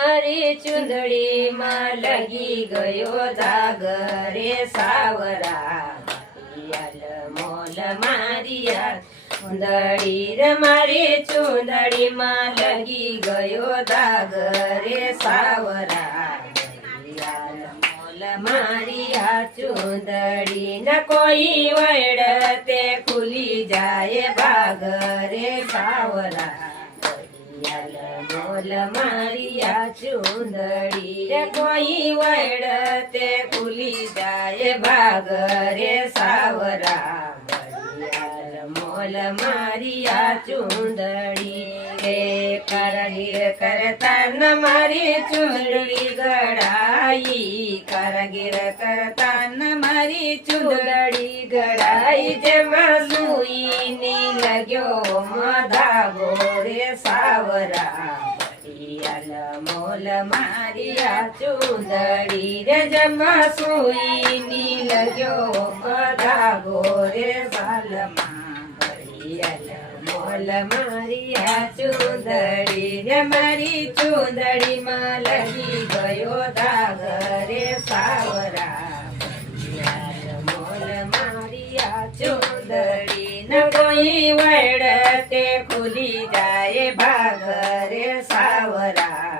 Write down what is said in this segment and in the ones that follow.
મારી ચુંદડીમાં લગી ગયો દાગ રે સાવરા મોલ મારિયા ચુંદડી રે મારી ચુંદડીમાં લગી ગયો દાગ રે સાવરા મોલ મારિયા ચુંદડી ન કોઈ વડતે ખુલી જાય ભાગ રે સાવરા મોલ મારિયા ચુંદડી રે કોઈ વડતે ખુલી જાય ભાગ રે સાવરા મોલ મારિયા ચુંદડી રે કારગીર કરતા ન મારી ચુંદડી ગળાઈ કારગીર કરતા ન મારી ચુંદડી ગળાઈ જેમાં સુઈની લગ્યો ધાગો રે સાવરા મોલ મારિયા ચુંદડી રે જેમાં સુઈની લગ્યો ધાગો રે સાલમાં મોલ મારિયા ચુંદડી રે મારી ચુંદડીમાં લગી ગયો દાગ રે સાવરા મોલ મારિયા ચુંદડી ન કોઈ વડતે ખુલી જાય ભાગ રે સાવરા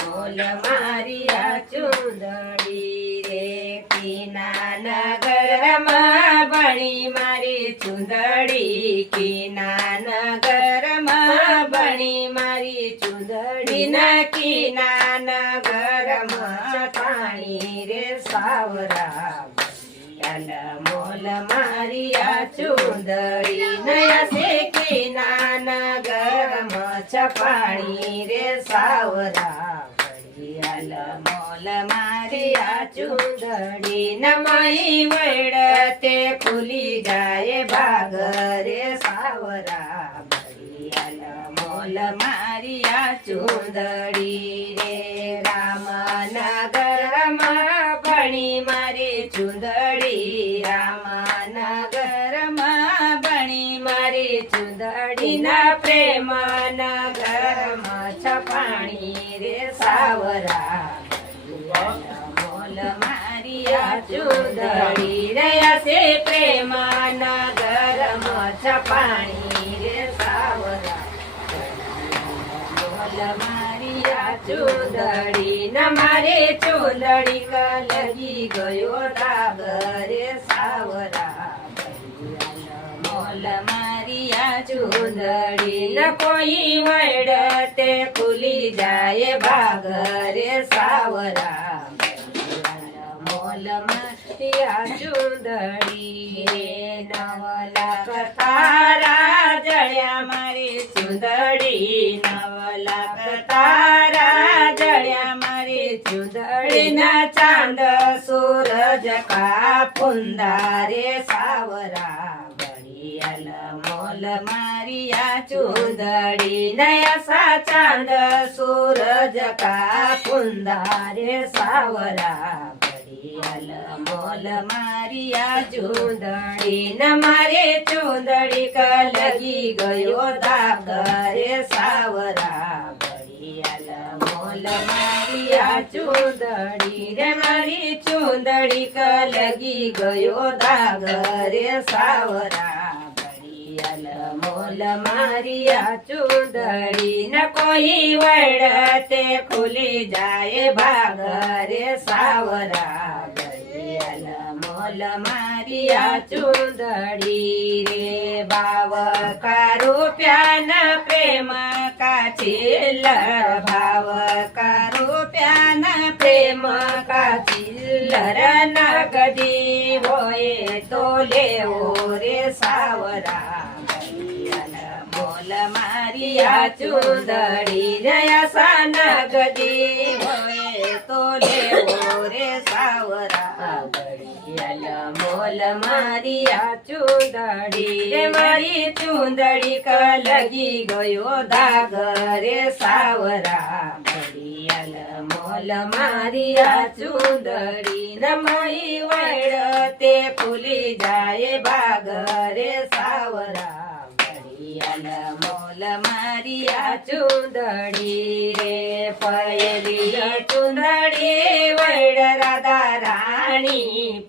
મોલ મારિયા ચુંદડી રે કીના નગરમાં ભણી મારી ચુંદડી કીના નગરમાં ભણી મારી ચુંદડી કીના નગરમાં પાણી રે સાવરા મોલ મારિયા ચુંદડી નયા સે કીના નગરમાં છપાણી રે સાવરા મોલ મારિયા ચુંદડી નમઈ વડતે ખુલી જાય ભાગ રે સાવરા મોલ મારિયા ચુંદડી રે રામનગરમાં ભણી મારી ચુંદડી રામનગરમાં ભણી મારી ચુંદડી ના પ્રેમ નગરમાં છપાણી રે સાવરા મોલ મારિયા ચુંદડી રહ્યા છે પ્રેમ નગરમાં છપાણી રે સાવરા મોલ મારિયા ચુંદડી ન મારે ચુંદડી લગી ગયો દાગ રે સાવરા મોલ મારિયા ચુંદડી ન કોઈ વડતે ખુલી જાય ભાગ રે સાવરા મોલ મારિયા ચુંદડી નવ લાખ તારા જળ્યા મારી ચુંદડી નવ લાખ તારા જળ્યા મારી ચુંદડી ના ચાંદ સૂરજ કા પુંદા રે સાવરા મોલ મારિયા ચુંદડી નયા સા ચાંદ સૂરજ કા પુંદા રે સાવરા મોલ મારિયા ચુંદડી ન મારે ચુંદડી લગી ગયો દાગ રે સાવરા મોલ મારિયા ચુંદડી રે મારી ચુંદડી લગી ગયો દાગ રે સાવરા મોલ મારિયા ચુંદડી ન કોઈ વડતે ખુલી જાય ભાગ રે સાવરા મોલ મારિયા ચુંદડી રે ભાવ કા રૂપિયાના પ્રેમ કા ચિલ્લર ભાવ કા રૂપિયાના પ્રેમ કા ચિલ્લર નગદી હોય તો લેવો રે સાવરા મોલ મારિયા ચુંદડી રહ્યા સા નગદી હોય તો લેવો રે સાવરા મોલ મારિયા ચુંદડી રે મારી ચુંદડી લગી ગયો દાગ રે સાવરા મોલ મારિયા ચુંદડી નમઈ વડતે ખુલી જાય ભાગ રે સાવરા મોલ મારિયા ચુંદડી રે पहिली चुंदडी वैड राधा राणी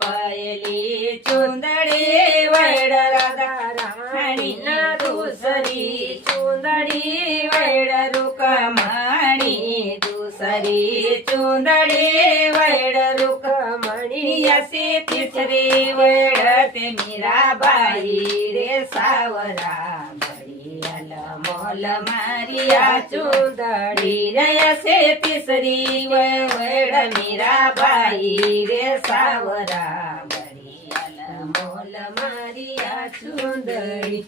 पहिली चुंदडी वैड राधा राणी दुसरी चुंदडी वैड रुक्मणी दुसरी चुंदडी वैड रुक्मणी अशी तिसरी वैड ते मीराबाई रे सावरा मोल मारिया चुंदडी नयसे तिसरी वैड मीराबाई रे सावरा बडियाल मोल मारिया चुंदडी